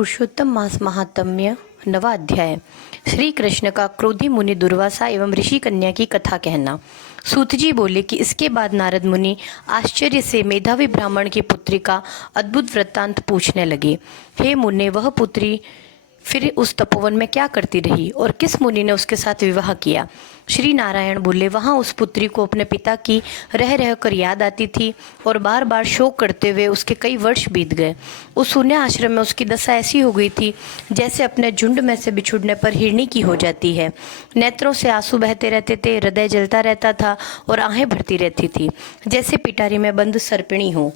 पुरुषोत्तम मास महात्म्य नवा अध्याय। श्री कृष्ण का क्रोधी मुनि दुर्वासा एवं ऋषि कन्या की कथा कहना। सूत जी बोले कि इसके बाद नारद मुनि आश्चर्य से मेधावी ब्राह्मण की पुत्री का अद्भुत वृत्तांत पूछने लगे। हे मुने, वह पुत्री फिर उस तपोवन में क्या करती रही और किस मुनि ने उसके साथ विवाह किया? श्री नारायण बोले, वहाँ उस पुत्री को अपने पिता की रह रह कर याद आती थी और बार बार शोक करते हुए उसके कई वर्ष बीत गए। उस शून्य आश्रम में उसकी दशा ऐसी हो गई थी जैसे अपने झुंड में से बिछुड़ने पर हिरनी की हो जाती है। नेत्रों से आंसू बहते रहते थे, हृदय जलता रहता था और आहें भरती रहती थी जैसे पिटारी में बंद सर्पिणी हो।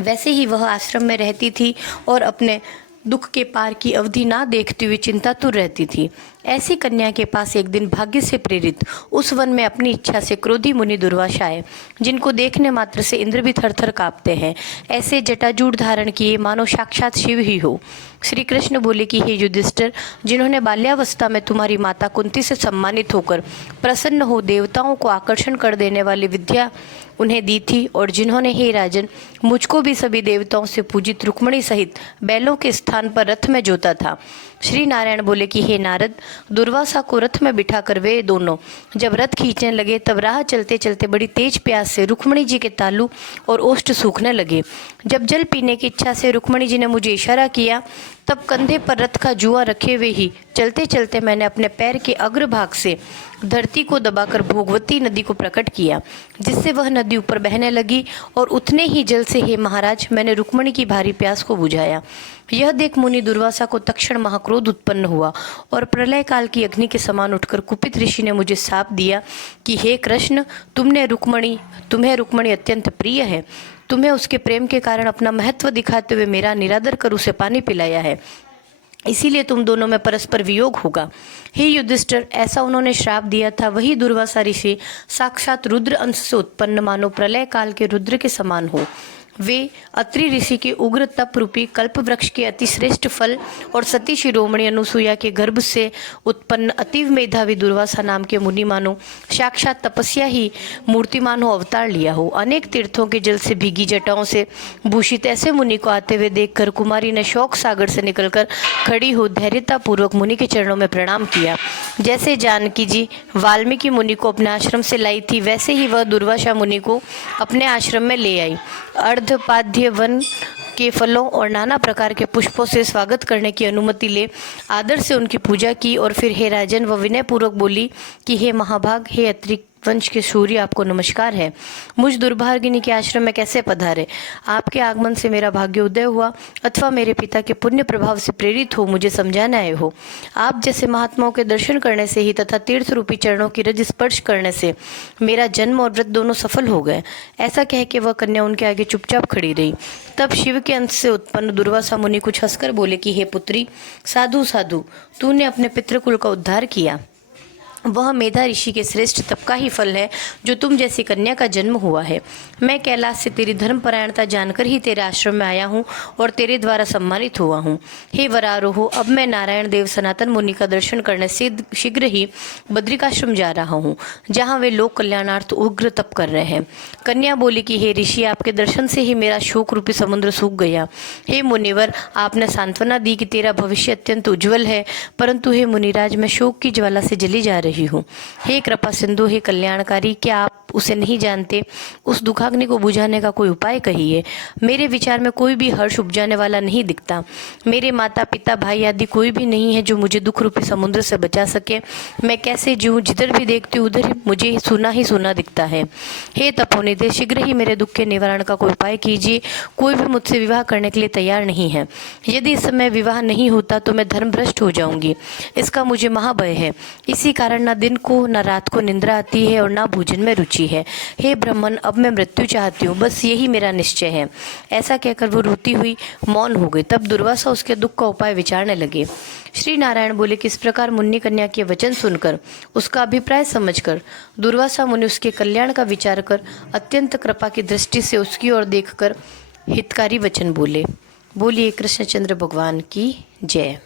वैसे ही वह आश्रम में रहती थी और अपने दुख के पार की अवधि ना देखते हुए चिंतातुर रहती थी। ऐसी कन्या के पास एक दिन भाग्य से प्रेरित उस वन में अपनी इच्छा से क्रोधी मुनि दुर्वासा आए, जिनको देखने मात्र से इंद्र भी थर थर कांपते हैं। ऐसे जटाजूट धारण किए मानो साक्षात शिव ही हो। श्री कृष्ण बोले कि हे युधिष्ठिर, जिन्होंने बाल्यावस्था में तुम्हारी माता कुंती से सम्मानित होकर प्रसन्न हो देवताओं को आकर्षण कर देने वाली विद्या उन्हें दी थी, और जिन्होंने हे राजन मुझको भी सभी देवताओं से पूजित रुक्मणी सहित बैलों के स्थान पर रथ में जोता था। श्री नारायण बोले कि हे नारद, दुर्वासा को रथ में बिठाकर वे दोनों जब रथ खींचने लगे तब राह चलते चलते बड़ी तेज प्यास से रुक्मणी जी के तालू और ओष्ठ सूखने लगे। जब जल पीने की इच्छा से रुक्मणी जी ने मुझे इशारा किया तब कंधे पर रथ का जुआ रखे हुए ही चलते चलते मैंने अपने पैर के अग्रभाग से धरती को दबाकर भोगवती नदी को प्रकट किया, जिससे वह नदी ऊपर बहने लगी और उतने ही जल से हे महाराज मैंने रुक्मणी की भारी प्यास को बुझाया। यह देख मुनि दुर्वासा को तक्षण महाक्रोध उत्पन्न हुआ और प्रलय काल की अग्नि के समान उठकर कुपित ऋषि ने मुझे शाप दिया कि हे कृष्ण, तुम्हें रुक्मणी अत्यंत प्रिय है। तुम्हें उसके प्रेम के कारण अपना महत्व दिखाते हुए मेरा निरादर कर उसे पानी पिलाया है, इसीलिए तुम दोनों में परस्पर वियोग होगा। हे युधिष्ठिर, ऐसा उन्होंने श्राप दिया था। वही दुर्वासा ऋषि साक्षात रुद्र अंश से उत्पन्न मानो प्रलय काल के रुद्र के समान हो। वे अत्रि ऋषि के उग्र तप रूपी कल्प वृक्ष के अति श्रेष्ठ फल और सती शिरोमणि अनुसुईया के गर्भ से उत्पन्न अतीव मेधावी दुर्वासा नाम के मुनि मानो साक्षात तपस्या ही मूर्तिमान हो अवतार लिया हो। अनेक तीर्थों के जल से भीगी जटाओं से भूषित ऐसे मुनि को आते हुए देखकर कुमारी ने शोक सागर से निकलकर खड़ी हो धैर्यता पूर्वक मुनि के चरणों में प्रणाम किया। जैसे जानकी जी वाल्मीकि मुनि को अपने आश्रम से लाई थी, वैसे ही वह दुर्वासा मुनि को अपने आश्रम में ले आई। अर्धपाद्य वन के फलों और नाना प्रकार के पुष्पों से स्वागत करने की अनुमति ले आदर से उनकी पूजा की और फिर हे राजन व विनय पूर्वक बोली कि हे महाभाग, हे अत्रि वंश के सूर्य, आपको नमस्कार है। मुझ दुर्भागिनी के आश्रम में कैसे पधारे? आपके आगमन से मेरा भाग्य उदय हुआ अथवा मेरे पिता के पुण्य प्रभाव से प्रेरित हो मुझे समझाने आए हो। आप जैसे महात्माओं के दर्शन करने से ही तथा तीर्थ रूपी चरणों की रज स्पर्श करने से मेरा जन्म और व्रत दोनों सफल हो गए। ऐसा कह के वह कन्या उनके आगे चुपचाप खड़ी रही। तब शिव के अंश से उत्पन्न दुर्वासा मुनि कुछ हंसकर बोले कि हे पुत्री, साधु साधु, तूने अपने पितृकुल का उद्धार किया। वह मेधा ऋषि के श्रेष्ठ तप का ही फल है जो तुम जैसी कन्या का जन्म हुआ है। मैं कैलाश से तेरी धर्मपरायणता जानकर ही तेरे आश्रम में आया हूँ और तेरे द्वारा सम्मानित हुआ हूँ। हे वरारोह, अब मैं नारायण देव सनातन मुनि का दर्शन करने से शीघ्र ही बद्रिकाश्रम जा रहा हूँ, जहाँ वे लोक कल्याणार्थ उग्र तप कर रहे हैं। कन्या बोली कि हे ऋषि, आपके दर्शन से ही मेरा शोक रूपी समुद्र सूख गया। हे मुनिवर, आपने सांत्वना दी कि तेरा भविष्य अत्यंत उज्ज्वल है, परंतु हे मुनिराज, मैं शोक की ज्वाला से जली जा रही हूँ। हे कृपा सिंधु, हे कल्याणकारी, क्या आप उसे नहीं जानते? उस दुखाग्नि को बुझाने का कोई उपाय कहिए। मेरे विचार में कोई भी हर्ष उपजाने वाला नहीं दिखता। मेरे माता पिता भाई आदि कोई भी नहीं है जो मुझे दुख रूपी समुद्र से बचा सके। मैं कैसे जीऊँ? जिधर भी देखती हूँ उधर मुझे सुना ही सुना दिखता है। हे तपोनिधे, शीघ्र ही मेरे दुख के निवारण का कोई उपाय कीजिए। कोई भी मुझसे विवाह करने के लिए तैयार नहीं है। यदि इस समय विवाह नहीं होता तो मैं धर्मभ्रष्ट हो जाऊंगी। इसका मुझे महाभय है। इसी कारण न दिन को न रात को निंद्रा आती है और न भोजन में रुचि है। हे ब्राह्मण, अब मैं मृत्यु चाहती हूँ, बस यही मेरा निश्चय है। ऐसा कहकर वो रोती हुई मौन हो गई। तब दुर्वासा उसके दुख का उपाय विचारने लगे। श्री नारायण बोले कि इस प्रकार मुनि कन्या के वचन सुनकर उसका अभिप्राय समझकर दुर्वासा मुनि उसके कल्याण का विचार कर अत्यंत कृपा की दृष्टि से उसकी ओर देखकर हितकारी वचन बोले। बोलिए कृष्णचंद्र भगवान की जय।